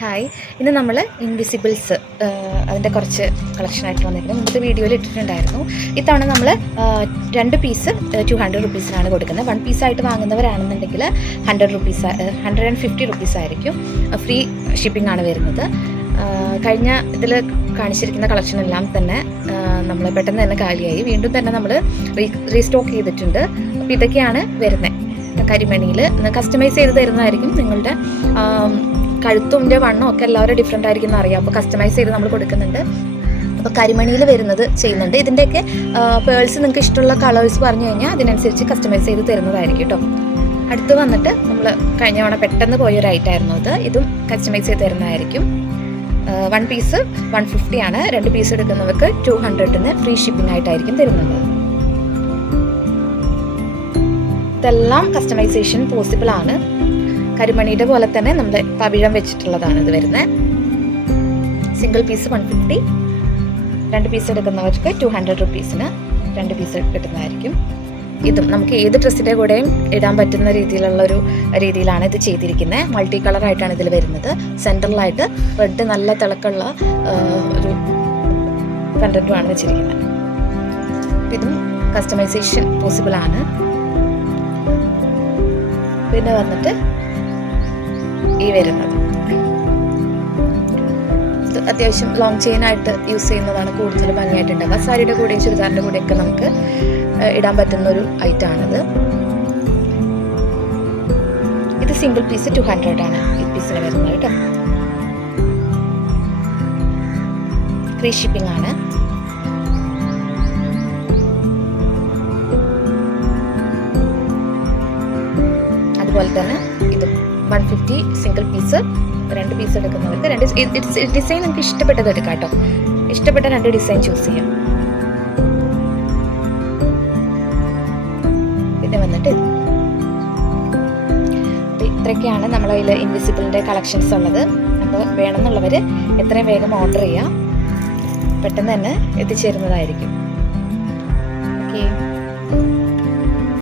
Hi, ഇന്ന് നമ്മൾ ഇൻവിസിബിൾസ് അതിൻ്റെ കുറച്ച് കളക്ഷനായിട്ട് വന്നിരിക്കുന്നത്. മുമ്പത്തെ വീഡിയോയിൽ ഇട്ടിട്ടുണ്ടായിരുന്നു. ഇത്തവണ നമ്മൾ 2 പീസ് 200 റുപ്പീസിനാണ് കൊടുക്കുന്നത്. 1 പീസായിട്ട് വാങ്ങുന്നവരാണെന്നുണ്ടെങ്കിൽ 150 റുപ്പീസ് ആയിരിക്കും. ഫ്രീ ഷിപ്പിംഗ് ആണ് വരുന്നത്. കഴിഞ്ഞ ഇതിൽ കാണിച്ചിരിക്കുന്ന കളക്ഷനെല്ലാം തന്നെ നമ്മൾ പെട്ടെന്ന് തന്നെ കാലിയായി. വീണ്ടും തന്നെ നമ്മൾ റീസ്റ്റോക്ക് ചെയ്തിട്ടുണ്ട്. അപ്പോൾ ഇതൊക്കെയാണ് വരുന്നത്. കരിമണിയിൽ കസ്റ്റമൈസ് ചെയ്ത് തരുന്നതായിരിക്കും. നിങ്ങളുടെ കഴുത്തുൻ്റെ വണ്ണം ഒക്കെ എല്ലാവരും ഡിഫറെൻ്റ് ആയിരിക്കും എന്നറിയാം. അപ്പോൾ കസ്റ്റമൈസ് ചെയ്ത് നമ്മൾ കൊടുക്കുന്നുണ്ട്. അപ്പോൾ കരിമണിയിൽ വരുന്നത് ചെയ്യുന്നുണ്ട്. ഇതിൻ്റെയൊക്കെ പേൾസ് നിങ്ങൾക്ക് ഇഷ്ടമുള്ള കളേഴ്സ് പറഞ്ഞു കഴിഞ്ഞാൽ അതിനനുസരിച്ച് കസ്റ്റമൈസ് ചെയ്ത് തരുന്നതായിരിക്കും കേട്ടോ. അടുത്ത് വന്നിട്ട് നമ്മൾ കഴിഞ്ഞ തവണ പെട്ടെന്ന് പോയൊരു ഐറ്റമായിരുന്നു ഇത്. ഇതും കസ്റ്റമൈസ് ചെയ്ത് തരുന്നതായിരിക്കും. 1 പീസ് 150 ആണ്. 2 പീസ് എടുക്കുന്നവർക്ക് 200-ന് ഫ്രീ ഷിപ്പിംഗ് ആയിട്ടായിരിക്കും തരുന്നത്. ഇതെല്ലാം കസ്റ്റമൈസേഷൻ പോസിബിൾ ആണ്. കരിമണിയുടെ പോലെ തന്നെ നമ്മുടെ പവിഴം വെച്ചിട്ടുള്ളതാണ് ഇത് വരുന്നത്. സിംഗിൾ പീസ് 150, 2 പീസ് എടുക്കുന്നവർക്ക് 200 റുപ്പീസിന് 2 പീസ് കിട്ടുന്നതായിരിക്കും. ഇതും നമുക്ക് ഏത് ഡ്രസ്സിൻ്റെ കൂടെയും ഇടാൻ പറ്റുന്ന രീതിയിലാണ് ഇത് ചെയ്തിരിക്കുന്നത്. മൾട്ടി കളറായിട്ടാണ് ഇതിൽ വരുന്നത്. സെൻട്രലായിട്ട് റെഡ് നല്ല തിളക്കമുള്ള ഒരു കണ്ടന്റുമാണ് വെച്ചിരിക്കുന്നത്. ഇതും കസ്റ്റമൈസേഷൻ പോസിബിൾ ആണ്. പിന്നെ വന്നിട്ട് ഈ വരുന്നത് ഇത് അത്യാവശ്യം ലോങ് ചെയിൻ ആയിട്ട് യൂസ് ചെയ്യുന്നതാണ് കൂടുതൽ ഭംഗിയായിട്ടുണ്ടാവുക. സാരിയുടെ കൂടെയും ചുരിദാറിൻ്റെ കൂടെയൊക്കെ നമുക്ക് ഇടാൻ പറ്റുന്ന ഒരു ഐറ്റമാണിത്. ഇത് സിംഗിൾ പീസ് 200 ആണ് ഈ പീസിന് വരുന്നത് കേട്ടോ. ഫ്രീ ഷിപ്പിംഗ് ആണ്. അതുപോലെ തന്നെ ഇതും 150 സിംഗിൾ പീസ്, 2 പീസ് എടുക്കുന്നവർക്ക് ഡിസൈൻ നിങ്ങൾക്ക് ഇഷ്ടപ്പെട്ടത് എടുക്കാം കേട്ടോ. ഇഷ്ടപ്പെട്ട 2 ഡിസൈൻ ചൂസ് ചെയ്യാം. പിന്നെ വന്നിട്ട് ഇത്രയൊക്കെയാണ് നമ്മളെ കയ്യിൽ ഇൻവിസിബിളിൻ്റെ കളക്ഷൻസ് ഉള്ളത്. അപ്പോൾ വേണമെന്നുള്ളവർ എത്രയും വേഗം ഓർഡർ ചെയ്യാം. പെട്ടെന്ന് തന്നെ എത്തിച്ചേരുന്നതായിരിക്കും. ഓക്കെ.